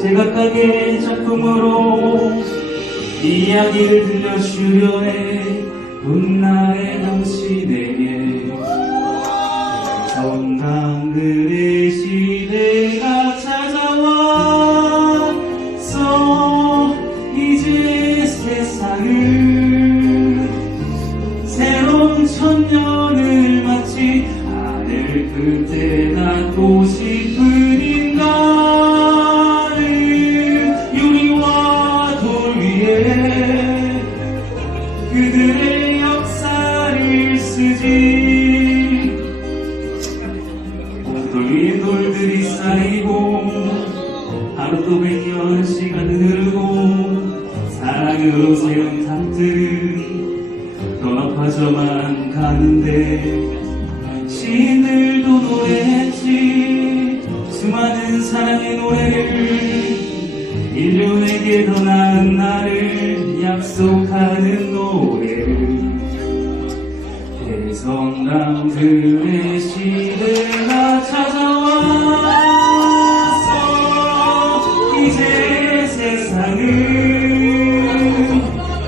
제각각의 작품으로 이야기를 들려주려 해 분나의 당신에게 정당들의 시대가 찾아왔어 이제 세상을 새로운 천년을 마치 하늘 닿고 싶 쓰지. 돌 위에 돌들이 쌓이고 하루 또 백년 시간 흐르고 사랑으로 세운 탑들은 더 높아져만 가는데 시인들도 노래했지. 수많은 사랑의 노래를 인류에게 더 나은 날을 약속하는 노래를 대 성남들의 시대가 찾아왔어. 이제 세상은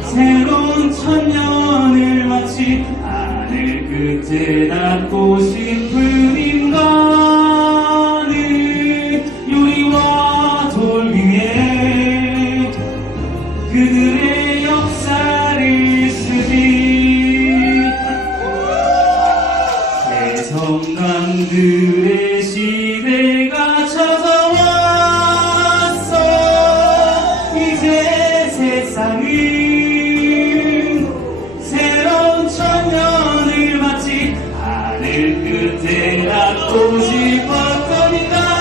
새로운 천년을 마치 하늘 끝에 닿고 싶어 세상은 새로운 청년을 맞지 하늘 끝에 닿고 싶었거니가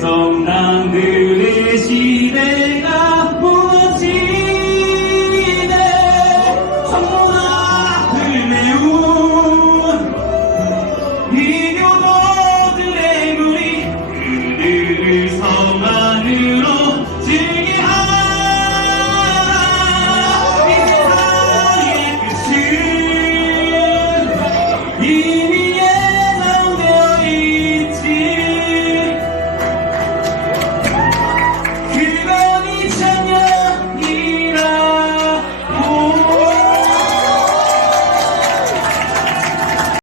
성